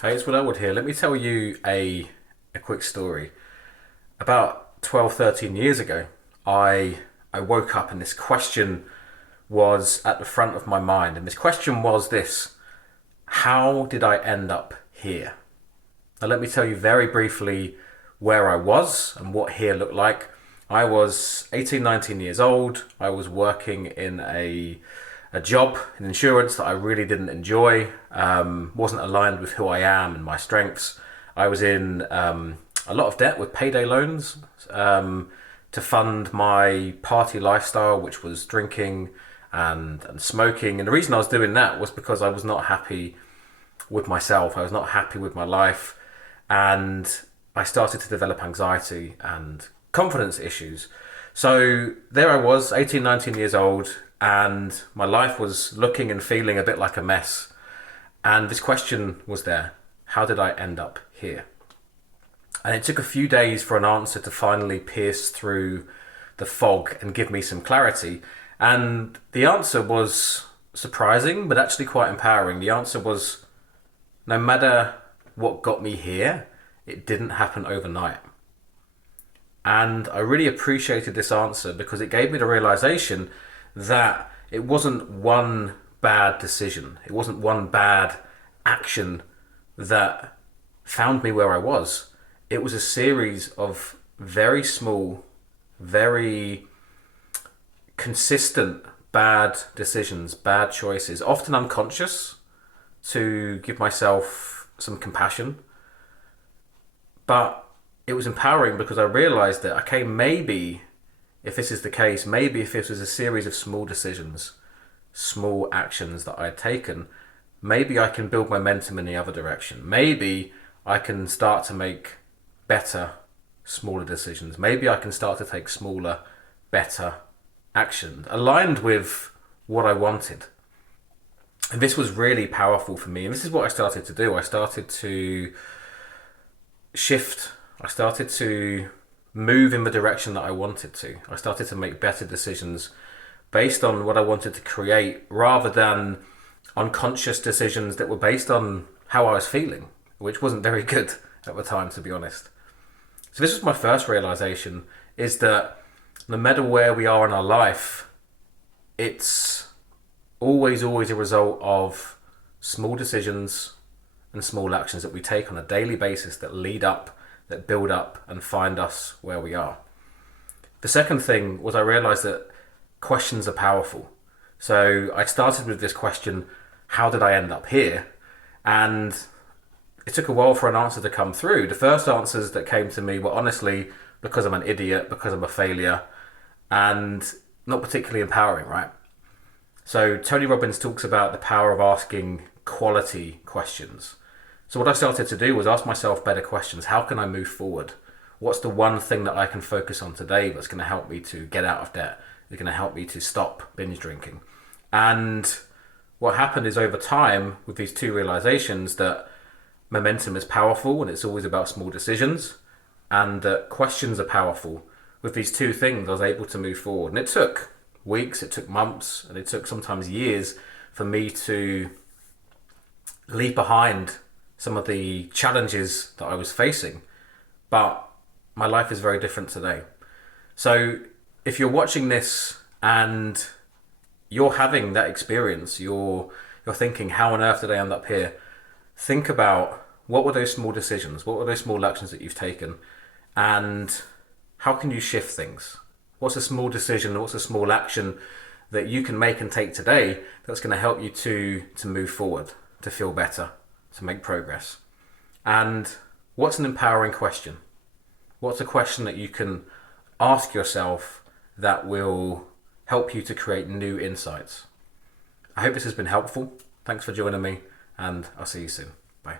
Hey, it's Will Elwood here. Let me tell you a quick story. About 12, 13 years ago, I woke up and this question was at the front of my mind. And this question was this: how did I end up here? Now, let me tell you very briefly where I was and what here looked like. I was 18, 19 years old. I was working in a job in insurance that I really didn't enjoy, wasn't aligned with who I am and my strengths. I was in a lot of debt with payday loans to fund my party lifestyle, which was drinking and smoking. And the reason I was doing that was because I was not happy with myself. I was not happy with my life. And I started to develop anxiety and confidence issues. So there I was, 18, 19 years old, and my life was looking and feeling a bit like a mess. And this question was there: how did I end up here? And it took a few days for an answer to finally pierce through the fog and give me some clarity. And the answer was surprising, but actually quite empowering. The answer was, no matter what got me here, it didn't happen overnight. And I really appreciated this answer because it gave me the realization that it wasn't one bad decision. It wasn't one bad action that found me where I was. It was a series of very small, very consistent bad decisions, bad choices, often unconscious, to give myself some compassion. But it was empowering because I realized that, okay, maybe if this is the case, maybe if this was a series of small decisions, small actions that I had taken, maybe I can build momentum in the other direction. Maybe I can start to make better, smaller decisions. Maybe I can start to take smaller, better action aligned with what I wanted. And this was really powerful for me. And this is what I started to do. I started to shift. I started to move in the direction that I wanted to. I started to make better decisions based on what I wanted to create rather than unconscious decisions that were based on how I was feeling, which wasn't very good at the time, to be honest. So this was my first realization, is that no matter where we are in our life, it's always a result of small decisions and small actions that we take on a daily basis that lead up, that build up and find us where we are. The second thing was I realized that questions are powerful. So I started with this question: how did I end up here? And it took a while for an answer to come through. The first answers that came to me were honestly because I'm an idiot, because I'm a failure, and not particularly empowering, right? So Tony Robbins talks about the power of asking quality questions. So what I started to do was ask myself better questions. How can I move forward? What's the one thing that I can focus on today that's going to help me to get out of debt? It's going to help me to stop binge drinking. And what happened is, over time, with these two realizations, that momentum is powerful and it's always about small decisions, and that questions are powerful. With these two things, I was able to move forward. And it took weeks, it took months, and it took sometimes years for me to leave behind some of the challenges that I was facing. But my life is very different today. So if you're watching this and you're having that experience, you're thinking, how on earth did I end up here? Think about, what were those small decisions? What were those small actions that you've taken? And how can you shift things? What's a small decision? What's a small action that you can make and take today that's going to help you to move forward, to feel better, to make progress? And what's an empowering question? What's a question that you can ask yourself that will help you to create new insights? I hope this has been helpful. Thanks for joining me, and I'll see you soon. Bye.